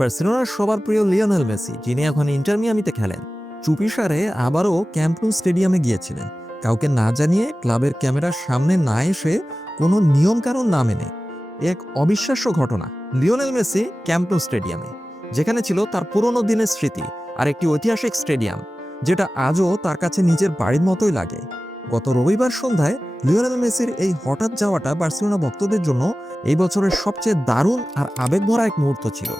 বার্সেলোনার সবার প্রিয় লিওনেল মেসি, যিনি এখন ইন্টার মিয়ামিতে খেলেন। চুপিসারে আবারও ক্যাম্পনু স্টেডিয়ামে গিয়েছিলেন। কাউকে না জানিয়ে ক্লাবের ক্যামেরার সামনে না এসে কোনো নিয়মকানুন না মেনে এক অবিশ্বাস্য ঘটনা, লিওনেল মেসি ক্যাম্পনু স্টেডিয়ামে, যেখানে ছিল তার পুরনো দিনের স্মৃতি আর একটি ঐতিহাসিক স্টেডিয়াম, যেটা আজও তার কাছে নিজের বাড়ির মতোই লাগে। গত রবিবার সন্ধ্যায় লিওনেল মেসির এই হঠাৎ যাওয়াটা বার্সেলোনা ভক্তদের জন্য এই বছরের সবচেয়ে দারুণ আর আবেগভরা এক মুহূর্ত ছিল।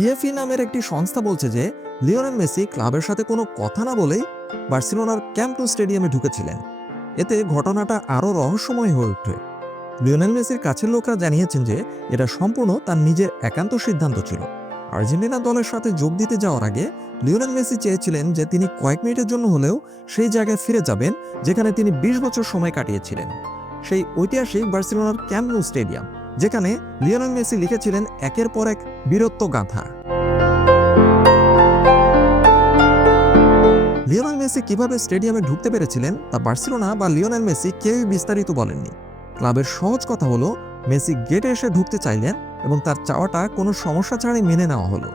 ইএফি নামের একটি সংস্থা বলছে যে, লিওনেল মেসি ক্লাবের সাথে কোনো কথা না বলেই বার্সেলোনার ক্যাম্পটু স্টেডিয়ামে ঢুকেছিলেন। এতে ঘটনাটা আরও রহস্যময় হয়ে ওঠে লিওনেল মেসির কাছের লোকরা জানিয়েছেন যে, এটা সম্পূর্ণ তার নিজের একান্ত সিদ্ধান্ত ছিল। আর্জেন্টিনা দলের সাথে যোগ দিতে যাওয়ার আগে লিওনেল মেসি চেয়েছিলেন যে, তিনি কয়েক মিনিটের জন্য হলেও সেই জায়গায় ফিরে যাবেন, যেখানে তিনি বিশ বছর সময় কাটিয়েছিলেন। সেই ঐতিহাসিক বার্সেলোনার ক্যাম্পনু স্টেডিয়াম, যেখানে লিওনেল মেসি লিখেছিলেন একের পর এক বীরত্ব গাথা। লিওনেল মেসি কীভাবে স্টেডিয়ামে ঢুকতে পেরেছিলেন, তা বার্সেলোনা বা লিওনেল মেসি কেউই বিস্তারিত বলেননি। ক্লাবের সহজ কথা হলো, মেসি গেটে এসে ঢুকতে চাইলেন এবং তার চাওয়াটা কোনো সমস্যা ছাড়াই মেনে নেওয়া হলো।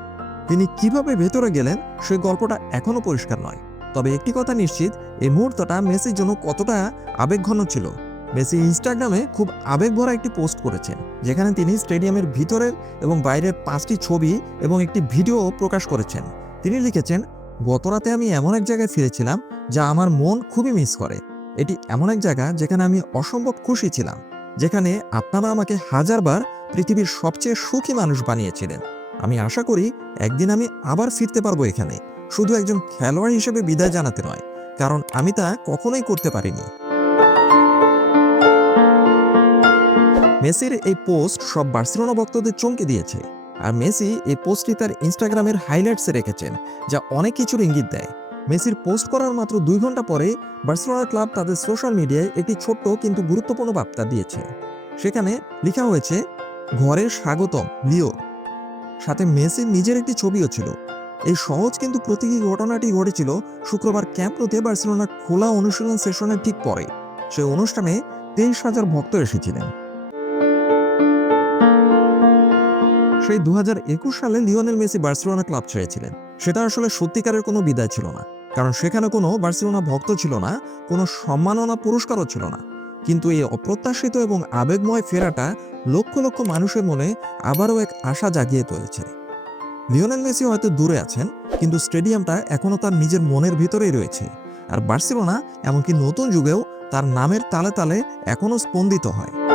তিনি কীভাবে ভেতরে গেলেন সেই গল্পটা এখনও পরিষ্কার নয়। তবে একটি কথা নিশ্চিত, এই মুহূর্তটা মেসির জন্য কতটা আবেগঘন ছিল। মেসি ইনস্টাগ্রামে খুব আবেগভরা একটি পোস্ট করেছেন, যেখানে তিনি স্টেডিয়ামের ভিতরের এবং বাইরের পাঁচটি ছবি এবং একটি ভিডিও প্রকাশ করেছেন। তিনি লিখেছেন গতরাতে আমি এমন এক জায়গায় ফিরেছিলাম যা আমার মন খুবই মিস করে। এটি এমন এক জায়গা যেখানে আমি অসম্ভব খুশি ছিলাম, যেখানে আপনারা আমাকে হাজারবার পৃথিবীর সবচেয়ে সুখী মানুষ বানিয়েছিলেন। আমি আশা করি একদিন আমি আবার ফিরতে পারব এখানে। শুধু একজন খেলোয়াড় হিসেবে বিদায় জানাতে নয়, কারণ আমি তা কখনোই করতে পারিনি। মেসির এই পোস্ট সব বার্সেলোনা ভক্তদের চমকে দিয়েছে। আর মেসি এই পোস্টটি তার ইনস্টাগ্রামের হাইলাইটসে রেখেছেন, যা অনেক কিছুর ইঙ্গিত দেয়। মেসির পোস্ট করার মাত্র দুই ঘণ্টা পরে বার্সেলোনা ক্লাব তাদের সোশ্যাল মিডিয়ায় একটি ছোট্ট কিন্তু গুরুত্বপূর্ণ বার্তা দিয়েছে। সেখানে লেখা হয়েছে ঘরের স্বাগতম, লিও। সাথে মেসির নিজের একটি ছবিও ছিল। এই সহজ কিন্তু প্রতীকী ঘটনাটি ঘটেছিল শুক্রবার ক্যাম্প ক্যাম্পনোতে বার্সেলোনার খোলা অনুশীলন সেশনের ঠিক পরে। সেই অনুষ্ঠানে তেইশ হাজার ভক্ত এসেছিলেন। সেই দু হাজার একুশ সালে লিওনেল মেসি বার্সেলোনা ক্লাব ছেড়েছিলেন। সেটা আসলে সত্যিকারের কোনো বিদায় ছিল না। কারণ সেখানে কোনো বার্সেলোনা ভক্ত ছিল না, কোনো সম্মাননা পুরস্কারও ছিল না। কিন্তু এই অপ্রত্যাশিত এবং আবেগময় ফেরাটা লক্ষ লক্ষ মানুষের মনে আবারও এক আশা জাগিয়ে তুলেছে। লিওনেল মেসি হয়তো দূরে আছেন, কিন্তু স্টেডিয়ামটা এখনও তার নিজের মনের ভিতরেই রয়েছে। আর বার্সেলোনা, এমনকি নতুন যুগেও, তার নামের তালে তালে এখনও স্পন্দিত হয়।